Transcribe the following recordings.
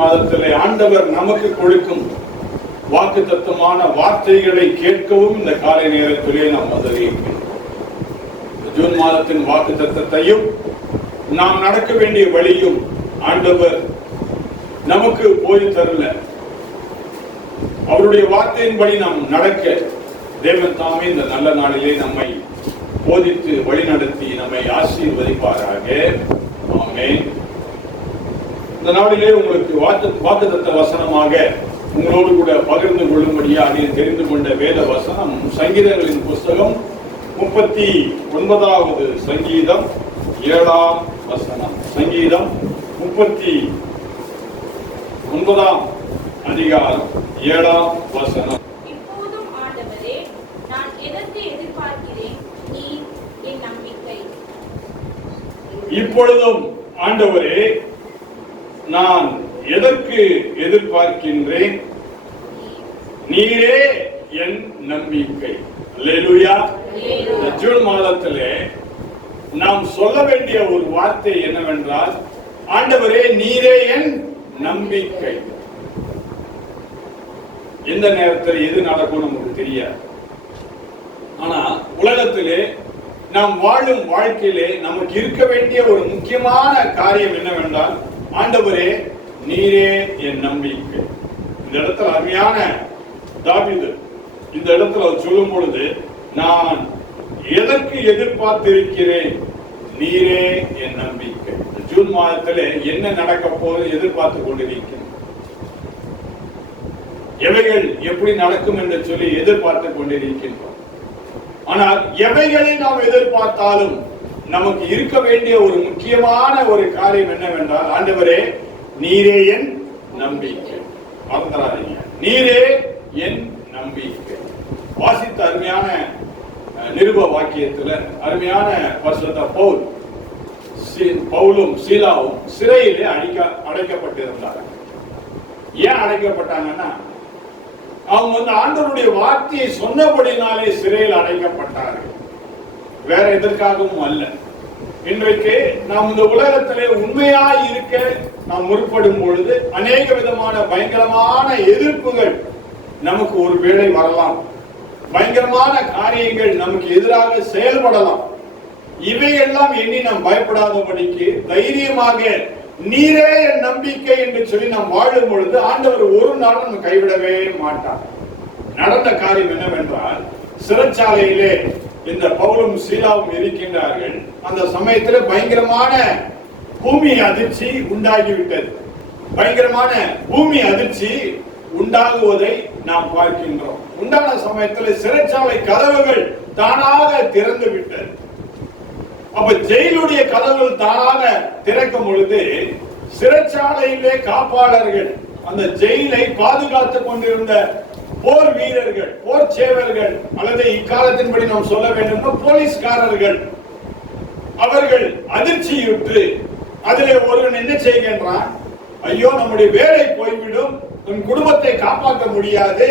மாதத்திலே ஆண்டவர் நமக்கு கொடுக்கும் வாக்கு தத்துவமான வார்த்தைகளை கேட்கவும் இந்த காலை நேரத்திலே நாம் முதலியிருக்கிறோம் ஜூன் மாதத்தின் வாக்கு தத்தத்தையும் நாம் நடக்க வேண்டிய வழியும் ஆண்டவர் நமக்கு போய் தரல. அவருடைய வார்த்தையின்படி நாம் நடக்க தேவன் தாமே இந்த நல்ல நாளிலே நம்மை போதித்து வழிநடத்தி நம்மை ஆசீர்வதிப்பாராக. ஆமேன். இந்த நாளிலே உங்களுக்கு வாக்கு வாக்குத்தத்த வசனமாக உங்களோடு கூட பகிர்ந்து கொள்ளும்படியாக தெரிந்து கொண்ட வேத வசனம் சங்கீதங்களின் புஸ்தகம் முப்பத்தி ஒன்பதாவது சங்கீதம் ஏழாம் வசனம். சங்கீதம் முப்பத்தி ஒன்பதாம் அதிகாரம் ஏழாம் வசனம். இப்போதும் ஆண்டவரே நான் எதற்கு எதிர்பார்க்கின்றேன்? நீரே என் நம்பிக்கை. ஜூன் மாதத்திலே நாம் சொல்ல வேண்டிய ஒரு வார்த்தை என்னவென்றால் ஆண்டவரே நீரே என் நம்பிக்கை. எந்த நேரத்தில் எது நடக்கும் நமக்கு தெரியாது. ஆனா உலகத்திலே நாம் வாழும் வாழ்க்கையிலே நமக்கு இருக்க வேண்டிய ஒரு முக்கியமான காரியம் என்னவென்றால் ஆண்டவரே நீரே என் நம்பிக்கை. இந்த இடத்துல அருமையான தாவீது இந்த இடத்துல சொல்லும் பொழுது நான் எதற்கு எதிர்பார்த்திருக்கிறேன்? நீரே என் நம்பிக்கை. ஜூன் மாதத்துல என்ன நடக்க போது எதிர்பார்த்து கொண்டிருக்கிறேன். எவைகள் எப்படி நடக்கும் என்று சொல்லி எதிர்பார்த்து கொண்டிருக்கின்றோம். ஆனால் எவைகளை நாம் எதிர்பார்த்தாலும் நமக்கு இருக்க வேண்டிய ஒரு முக்கியமான ஒரு காரியம் என்னவென்றால் ஆண்டவரே நீரே என் நம்பிக்கை. மறந்துடாதீங்க. நீரே என் நம்பிக்கை. வாசித்த அருமையான நிருப வாக்கியத்துல அருமையான பரிசுத்த பவுல் சீ- பவுலும் சீலாவும் சிறையிலே அடிக்க அடைக்கப்பட்டிருந்தார்கள் ஏன் அடைக்கப்பட்டாங்கன்னா அவங்க வந்து ஆண்டவருடைய வார்த்தையை சொன்னபடினாலே சிறையில் அடைக்கப்பட்டார்கள். வேற எதற்காகவும் அல்ல. இன்றைக்கு நாம் இந்த உலகத்திலே உண்மையாய் இருக்க நாம் முற்படும் பொழுது அநேக விதமான பயங்கரமான எதிர்ப்புகள் நமக்கு ஒரு வேளை வரலாம். பயங்கரமான காரியங்கள் நமக்கு எதிராக செயல்படலாம். இவையெல்லாம் எண்ணி நாம் பயப்படாதபடிக்கு தைரியமாக நீரே என் நம்பிக்கை என்று சொல்லி நாம் வாழும் பொழுது ஆண்டவர் ஒரு நாளும் நம்ம கைவிடவே மாட்டார். நடந்த காரியம் என்னவென்றால் சிறைச்சாலையிலே இந்த பவுலும் சீலாவும் இருக்கின்றார்கள். அந்த சமயத்தில் பயங்கரமான பூமி அதிர்ச்சி உண்டாகிவிட்டது. பயங்கரமான பூமி அதிர்ச்சி உண்டாகுவதை நாம் பார்க்கின்றோம். உண்டான சமயத்தில் சிறைச்சாலை கதவுகள் தானாக திறந்து விட்டது. அப்ப ஜெயிலுடைய கதவுகள் தானாக திறக்கும் பொழுது சிறைச்சாலையிலே காப்பாளர்கள் அந்த ஜெயிலை பாதுகாத்துக் கொண்டிருந்த போர் வீரர்கள் போர் சேவர்கள் அல்லது இக்காலத்தின்படி நாம் சொல்ல வேண்டும் போலீஸ்காரர்கள். அவர்கள் அதிர்ச்சியுற்று அதிலே ஒருவன் என்ன செய்கின்றான்? ஐயோ நம்முடைய வேலை போய்விடும். உன் குடும்பத்தை காப்பாற்ற முடியாது.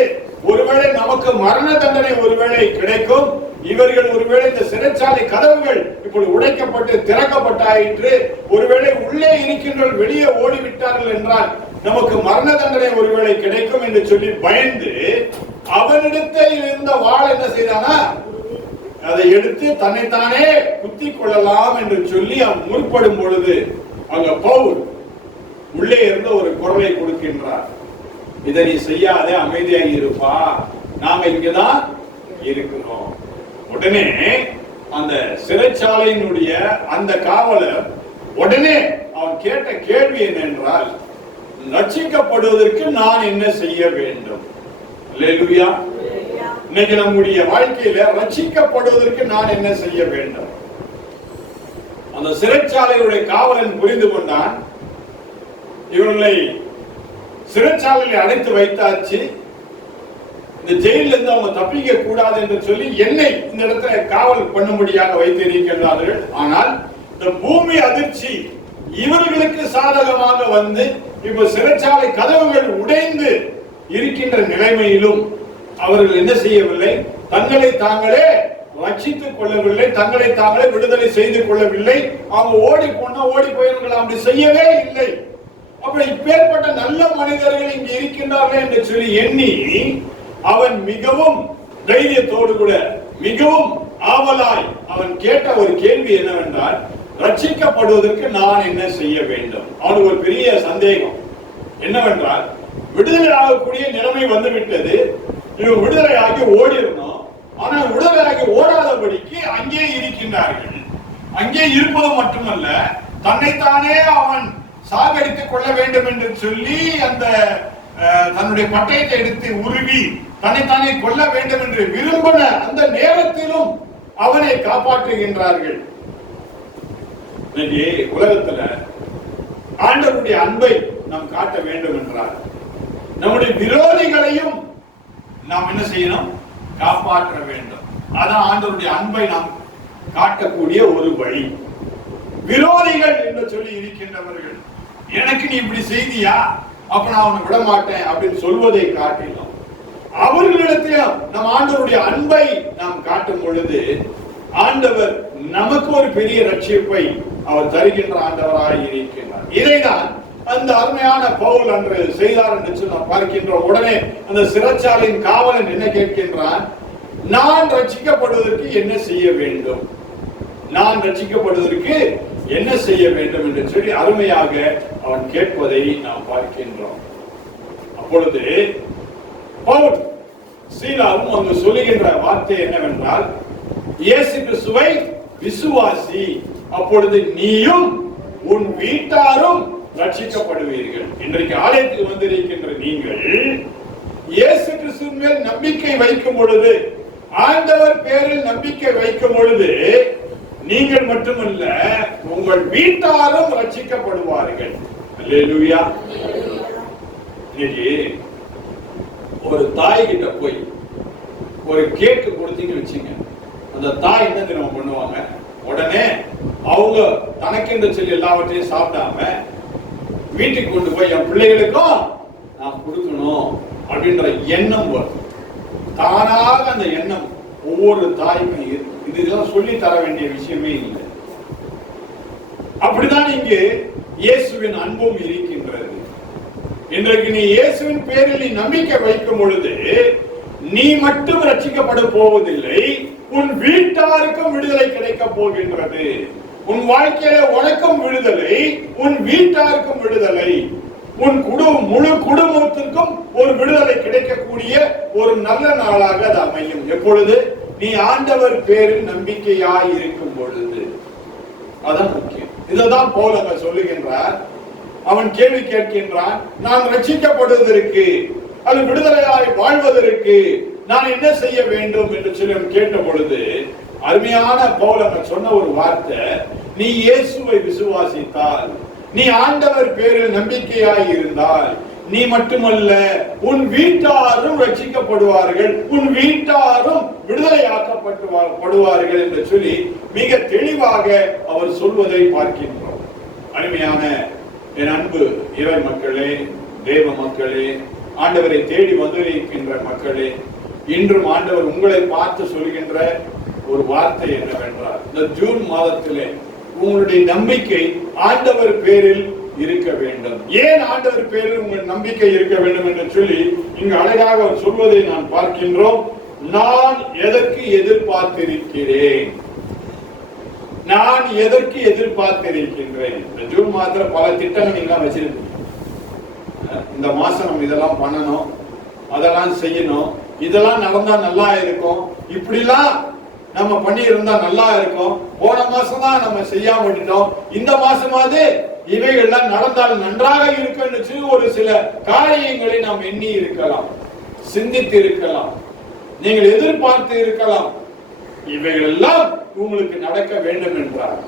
ஒருவேளை நமக்கு மரண தண்டனை ஒருவேளை கிடைக்கும். இவர்கள் ஒருவேளை இந்த சிறைச்சாலை கதவுகள் இப்படி உடைக்கப்பட்டு திறக்கப்பட்டாயிற்று. ஒருவேளை உள்ளே இருக்கின்றவர்கள் வெளியே ஓடிவிட்டார்கள் என்றால் நமக்கு மரண தண்டனை ஒருவேளை கிடைக்கும் என்று சொல்லி பயந்து அவனிடத்தில் இருந்த வாள் என்ன செய்தானா? அதை எடுத்து தன்னைத்தானே குத்தி கொள்ளலாம் என்று சொல்லி அவன் முற்படும் பொழுது அங்க பவுல் உள்ளே இருந்த ஒரு குரலை கொடுக்கின்றார். இதை நீ செய்யாதே அமைதியாக இருப்பா. நாம இங்கதான் இருக்கிறோம். உடனே அந்த சிறைச்சாலையினுடைய அந்த காவலர் உடனே அவன் கேட்ட கேள்வி என்னென்றால் ரட்சிக்கப்படுவதற்கு நான் என்ன செய்ய வேண்டும்? இன்னைக்கு நம்முடைய வாழ்க்கையில ரட்சிக்கப்படுவதற்கு நான் என்ன செய்ய வேண்டும்? அந்த சிறைச்சாலையுடைய காவலன் புரிந்து கொண்டான். இவர்களை சிறைச்சாலையில் அடைத்து வைத்தாச்சு. இந்த ஜெயில இருந்து அவங்க தப்பிக்க கூடாது என்று சொல்லி என்னை இந்த இடத்துல காவல் பண்ணும்படியாக வைத்திருக்கின்றார்கள் ஆனால் இந்த பூமி அதிர்ச்சி இவர்களுக்கு சாதகமாக வந்து இப்ப சிறைச்சாலை கதவுகள் உடைந்து இருக்கின்ற நிலைமையிலும் அவர்கள் என்ன செய்யவில்லை? தங்களை தாங்களே ரட்சித்துக் கொள்ளவில்லை தங்களை தாங்களே விடுதலை செய்து கொள்ளவில்லை. அவங்க ஓடி போனா ஓடி போயிருக்கலாம் அப்படி செய்யவே இல்லை. அப்ப இப்பேற்பட்ட நல்ல மனிதர்கள் இங்கு இருக்கின்றார்கள் என்று சொல்லி எண்ணி அவன் மிகவும் தைரியத்தோடு கூட மிகவும் ஆவலாய் அவன் கேட்ட ஒரு கேள்வி என்னவென்றால் ரட்சிக்கப்படுவதற்கு நான் என்ன செய்ய வேண்டும்? அவனுக்கு ஒரு பெரிய சந்தேகம். என்னவென்றால் விடுதலை ஆகக்கூடிய நிலைமை வந்து விட்டது இவன் விடுதலையாகி ஓடிடணும். ஆனால் விடுதலையாகி ஓடாதபடிக்கு அங்கே இருக்கின்றார்கள். அங்கே இருப்பது மட்டுமல்ல தன்னைத்தானே அவன் சாகடித்துக் கொள்ள வேண்டும் என்று சொல்லி அந்த அஹ், தன்னுடைய பட்டயத்தை எடுத்து உருவி தன்னைத்தானே கொல்ல வேண்டும் என்று விரும்பின அந்த நேரத்திலும் அவனை காப்பாற்றுகின்றார்கள். இன்னைக்கு உலகத்துல ஆண்டவருடைய அன்பை நாம் காட்ட வேண்டும் என்றார். நம்முடைய விரோதிகளையும் நாம் என்ன செய்யணும்? காப்பாற்ற வேண்டும். அதான் ஆண்டவருடைய அன்பை நாம் காட்டக்கூடிய ஒரு வழி. விரோதிகள் என்று சொல்லி இருக்கின்றவர்கள் எனக்கு நீ இப்படி செய்தியா? அப்ப நான் அவனை விட மாட்டேன் அப்படின்னு சொல்வதை காட்டிலும் அவர்களிடத்திலும் நம் ஆண்டவருடைய அன்பை நாம் காட்டும் பொழுது ஆண்டவர் நமக்கு ஒரு பெரிய ரட்சிப்பை அவர் தருகின்ற ஆண்டவராய் இருக்கின்றார் இதைதான் அந்த அருமையான பவுல் அன்று செய்தார் என்று சொன்ன பார்க்கின்ற பார்க்கின்றோம் உடனே அந்த சிறைச்சாலையின் காவலன் என்ன கேட்கின்றான்? நான் ரட்சிக்கப்படுவதற்கு என்ன செய்ய வேண்டும்? நான் ரட்சிக்கப்படுவதற்கு என்ன செய்ய வேண்டும் என்று சொல்லி அருமையாக அவன் கேட்பதை நாம் பார்க்கின்றோம். அப்பொழுது பவுல் சீலாவும் அங்கு சொல்லுகின்ற வார்த்தை என்னவென்றால் இயேசு கிறிஸ்துவை விசுவாசி அப்பொழுது நீயும் உன் வீட்டாரும் ரட்சிக்கப்படுவீர்கள். இன்றைக்கு ஆலயத்துக்கு வந்திருக்கின்ற நீங்கள் இயேசு கிறிஸ்துவின் மேல் நம்பிக்கை வைக்கும் பொழுது ஆண்டவர் பேரில் நம்பிக்கை வைக்கும் பொழுது நீங்கள் மட்டுமல்ல உங்கள் வீட்டாரும் ரட்சிக்கப்படுவார்கள். இன்னைக்கு ஒரு தாய் கிட்ட போய் ஒரு கேக்கு கொடுத்தீங்கன்னு வச்சுங்க. அந்த தாய் என்ன தினம் பண்ணுவாங்க? உடனே அவங்க தனக்கென்று சொல்லி எல்லாவற்றையும் சாப்பிடாம வீட்டுக்கு கொண்டு போய் என் பிள்ளைகளுக்கும் நான் கொடுக்கணும் அப்படின்ற எண்ணம் வரும். தானாக அந்த எண்ணம் ஒவ்வொரு தாய்க்கும் இருக்கும். இது இதெல்லாம் சொல்லி தர வேண்டிய விஷயமே இல்லை. அப்படிதான் இங்கு இயேசுவின் அன்பும் இருக்கின்றது. இன்றைக்கு நீ இயேசுவின் பேரில் நீ நம்பிக்கை வைக்கும் பொழுது நீ மட்டும் ரட்சிக்கப்பட போவதில்லை உன் வீட்டாருக்கும் விடுதலை கிடைக்க போகின்றது. உன் வாழ்க்கையில உனக்கும் விடுதலை உன் வீட்டாருக்கும் விடுதலை உன் குடும்பம் முழு குடும்பத்திற்கும் ஒரு விடுதலை கிடைக்கக்கூடிய ஒரு நல்ல நாளாக அது அமையும். எப்பொழுது? நீ ஆண்டவர் பேரில் நம்பிக்கையாய் இருக்கும் பொழுது. அதான் முக்கியம். இதுதான் போல அங்க சொல்லுகின்றார். அவன் கேள்வி கேட்கின்றான் நான் ரட்சிக்கப்படுவதற்கு அது விடுதலையாய் வாழ்வதற்கு நான் என்ன செய்ய வேண்டும்? என்று சொல்லி அவன் கேட்ட பொழுது அருமையான பவுல் அங்க சொன்ன ஒரு வார்த்தை நீ இயேசுவை விசுவாசித்தால் நீ ஆண்டவர் பேரில் நம்பிக்கையாய் இருந்தால் நீ மட்டுமல்ல உன் வீட்டாரும் ரட்சிக்கப்படுவார்கள் உன் வீட்டாரும் விடுதலையாக்கப்பட்டு படுவார்கள் என்று சொல்லி மிக தெளிவாக அவர் சொல்வதை பார்க்கின்றோம். அருமையான என் அன்பு இறை மக்களே தேவ மக்களே ஆண்டவரை தேடி வந்திருக்கின்ற மக்களே இன்றும் ஆண்டவர் உங்களை பார்த்து சொல்கின்ற ஒரு வார்த்தை என்னவென்றால் இந்த ஜூன் மாதத்திலே உங்களுடைய நம்பிக்கை ஆண்டவர் பேரில் இருக்க வேண்டும். ஏன் ஆண்டவர் பேரில் உங்கள் நம்பிக்கை இருக்க வேண்டும் என்று சொல்லி இங்கு அழகாக அவர் சொல்வதை நான் பார்க்கின்றோம். நான் எதற்கு எதிர்பார்த்திருக்கிறேன்? நான் எதற்கு எதிர்பார்த்திருக்கின்றேன்? இந்த ஜூன் மாதத்துல பல திட்டங்கள் நீங்க வச்சிருக்கீங்க. இந்த மாசம் நம்ம இதெல்லாம் பண்ணணும் அதெல்லாம் செய்யணும் இதெல்லாம் நடந்தா நல்லா இருக்கும். இப்படிலாம் நம்ம பண்ணி இருந்தா நல்லா இருக்கும். போன மாசம் தான் நம்ம செய்யாம விட்டுட்டோம். இந்த மாசமாவது இவைகள்லாம் நடந்தால் நன்றாக இருக்கும் சொல்லி ஒரு சில காரியங்களை நாம் எண்ணி இருக்கலாம். சிந்தித்து இருக்கலாம். நீங்கள் எதிர்பார்த்து இருக்கலாம். இவைகள் எல்லாம் உங்களுக்கு நடக்க வேண்டும் என்றார்.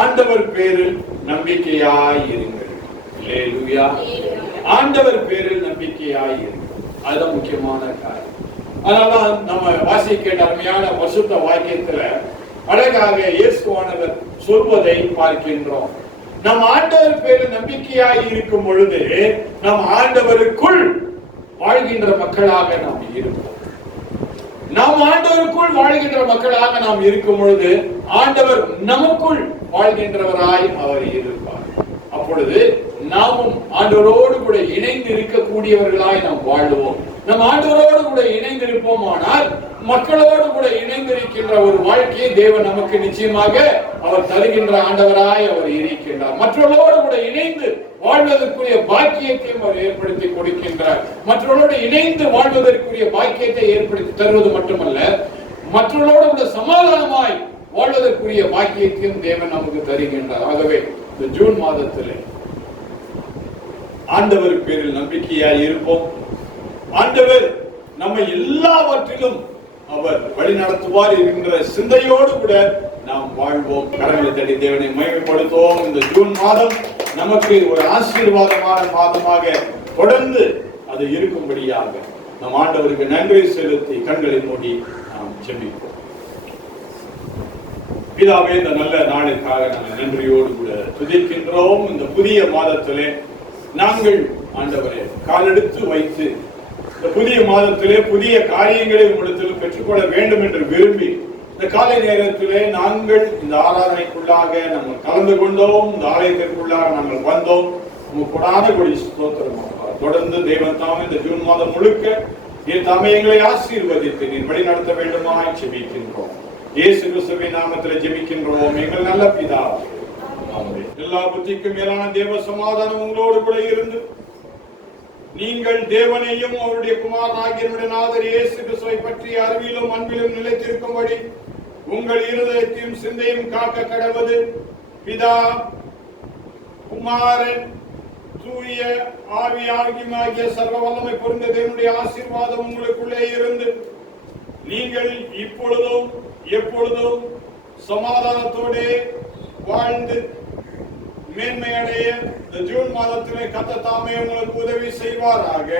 ஆண்டவர் பேரில் நம்பிக்கையாய் இருங்கள். ஆண்டவர் பேரில் நம்பிக்கையாய் இருங்கள். அதுதான் முக்கியமான காரியம். அதனால நம்ம வாசிக்க அருமையான பசுத்த வாக்கியத்துல அழகாக இயேசுவானவர் சொல்வதை பார்க்கின்றோம். நம் ஆண்டவர் பேர் நம்பிக்கையாய் இருக்கும் பொழுது நம் ஆண்டவருக்குள் வாழ்கின்ற மக்களாக நாம் இருப்போம். நாம் ஆண்டவருக்குள் வாழ்கின்ற மக்களாக நாம் இருக்கும் பொழுது ஆண்டவர் நமக்குள் வாழ்கின்றவராய் அவர் இருப்பார். அப்பொழுது நாமும் ஆண்டவரோடு கூட இணைந்து இருக்கக்கூடியவர்களாய் நாம் வாழ்வோம். நம் ஆண்டவரோடு கூட இணைந்திருப்போமானால் மக்களோடு கூட இணைந்திருக்கின்ற ஒரு வாழ்க்கையை தேவன் நமக்கு நிச்சயமாக அவர் தருகின்ற ஆண்டவராய் அவர் இருக்கின்றார். மற்றவர்களோடு கூட இணைந்து வாழ்வதற்குரிய பாக்கியத்தையும் அவர் ஏற்படுத்தி கொடுக்கின்றார். மற்றவர்களோடு இணைந்து வாழ்வதற்குரிய பாக்கியத்தை ஏற்படுத்தி தருவது மட்டுமல்ல மற்றவர்களோடு கூட சமாதானமாய் வாழ்வதற்குரிய பாக்கியத்தையும் தேவன் நமக்கு தருகின்றார். ஆகவே இந்த ஜூன் மாதத்திலே ஆண்டவர் பேரில் நம்பிக்கையாய் இருப்போம். ஆண்டவர் நம்மை எல்லாவற்றிலும் அவர் வழி நடத்துவார் என்கின்ற சிந்தையோடு கூட நாம் வாழ்வோம். கடவுளை தேடி தேவனை மகிமைப்படுத்துவோம். இந்த ஜூன் மாதம் நமக்கு ஒரு ஆசீர்வாதமான மாதமாக தொடர்ந்து அது இருக்கும்படியாக நம் ஆண்டவருக்கு நன்றி செலுத்தி கண்களை மூடி நாம் ஜெபிப்போம். பிதாவே இந்த நல்ல நாளுக்காக நாங்கள் நன்றியோடு கூட துதிக்கின்றோம். இந்த புதிய மாதத்திலே நாங்கள் ஆண்டவரை காலெடுத்து வைத்து இந்த புதிய மாதத்திலே புதிய காரியங்களை உங்களிடத்தில் பெற்றுக்கொள்ள வேண்டும் என்று விரும்பி இந்த காலை நேரத்திலே நாங்கள் இந்த ஆராதனைக்குள்ளாக நம்ம கலந்து கொண்டோம் இந்த ஆலயத்திற்குள்ளாக நாங்கள் வந்தோம். உங்க கொடி ஸ்தோத்திரம். தொடர்ந்து தேவன் தாமே இந்த ஜூன் மாதம் முழுக்க நீர் தாமே எங்களை ஆசீர்வதித்து நீர் வழி நடத்த வேண்டுமாய் ஜெபிக்கின்றோம். இயேசு கிறிஸ்துவின் நாமத்தில் ஜெபிக்கின்றோம். எங்கள் நல்ல பிதா எல்லா புத்திக்கும் மேலான தேவ சமாதானம் உங்களோடு கூட இருந்து நீங்கள் தேவனையும் அவருடைய குமாரனாகிய நாதர் இயேசு கிறிஸ்துவை பற்றி அறிவிலும் அன்பிலும் நிலைத்திருக்கும்படி உங்கள் இருதயத்தையும் சிந்தையும் காக்க கடவது பிதா குமாரன் தூய ஆவி ஆகியமாகிய சர்வ வல்லமை பொருந்த தேவனுடைய ஆசீர்வாதம் உங்களுக்குள்ளே இருந்து நீங்கள் இப்பொழுதும் எப்பொழுதும் சமாதானத்தோடே வாழ்ந்து மேன்மையடைய இந்த ஜூன் மாதத்திலே கத்த தாமே உங்களுக்கு உதவி செய்வாராக.